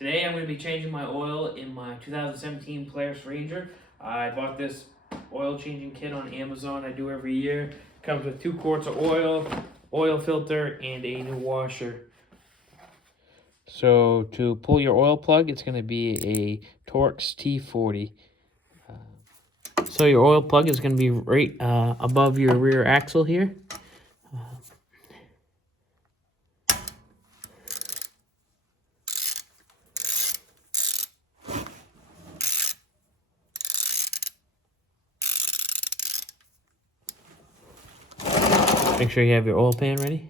Today I'm going to be changing my oil in my 2017 Polaris Ranger. I bought this oil changing kit on Amazon. I do every year. Comes with 2 quarts of oil filter, and a new washer. So to pull your oil plug, it's going to be a Torx T40. So your oil plug is going to be right above your rear axle here. Make sure you have your oil pan ready.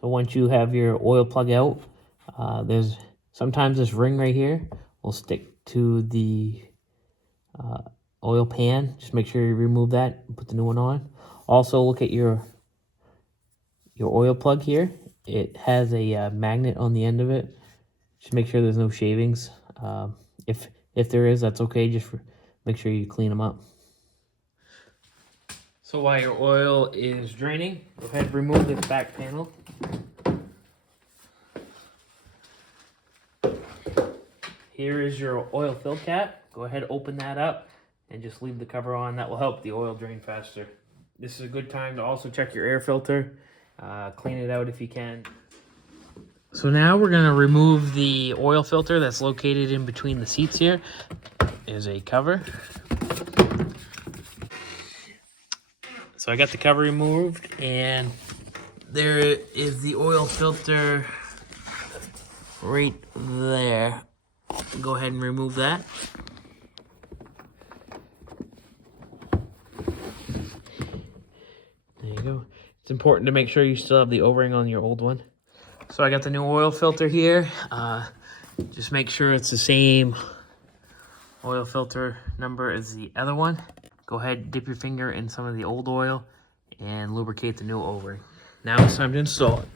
So once you have your oil plug out, there's sometimes this ring right here will stick to the oil pan. Just make sure you remove that and put the new one on. Also, look at your oil plug here. It has a magnet on the end of it. Just make sure there's no shavings. If there is, that's okay. Just make sure you clean them up. So while your oil is draining, go ahead and remove this back panel. Here is your oil fill cap. Go ahead, open that up, and just leave the cover on. That will help the oil drain faster. This is a good time to also check your air filter. Clean it out if you can. So now we're going to remove the oil filter that's located in between the seats here. There's a cover. So I got the cover removed, and there is the oil filter right there. Go ahead and remove that. There you go. It's important to make sure you still have the O-ring on your old one. So I got the new oil filter here. Just make sure it's the same oil filter number as the other one. Go ahead, dip your finger in some of the old oil and lubricate the new O-ring. Now it's time to install it.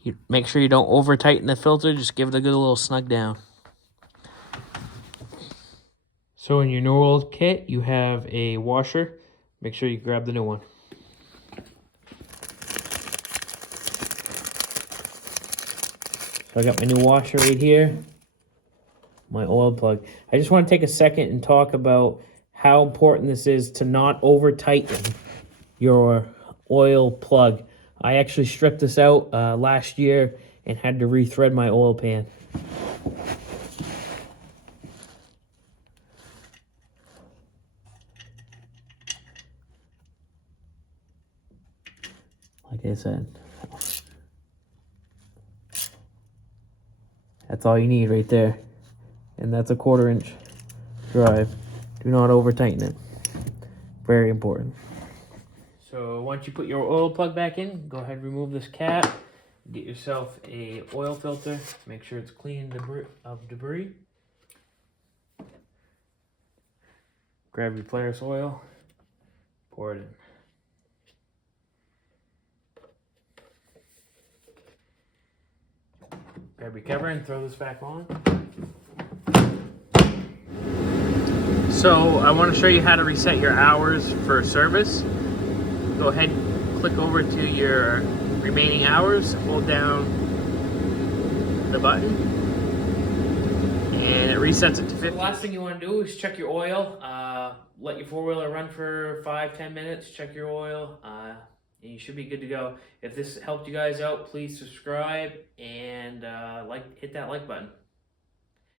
You make sure you don't over tighten the filter, just give it a good little snug down. So in your new oil kit, you have a washer. Make sure you grab the new one. So I got my new washer right here, my oil plug. I just want to take a second and talk about how important this is to not over tighten your oil plug. I actually stripped this out last year and had to rethread my oil pan. Like I said, that's all you need right there. And that's a 1/4 inch drive. Do not over tighten it. Very important. So once you put your oil plug back in, go ahead and remove this cap. Get yourself a oil filter. Make sure it's clean of debris. Grab your Polaris oil. Pour it in. Grab your cover and throw this back on. So I want to show you how to reset your hours for service. Go ahead and click over to your remaining hours, hold down the button, and it resets it to 50. The last thing you want to do is check your oil. Let your 4-wheeler run for 5-10 minutes, check your oil, and you should be good to go. If this helped you guys out, please subscribe and hit that like button.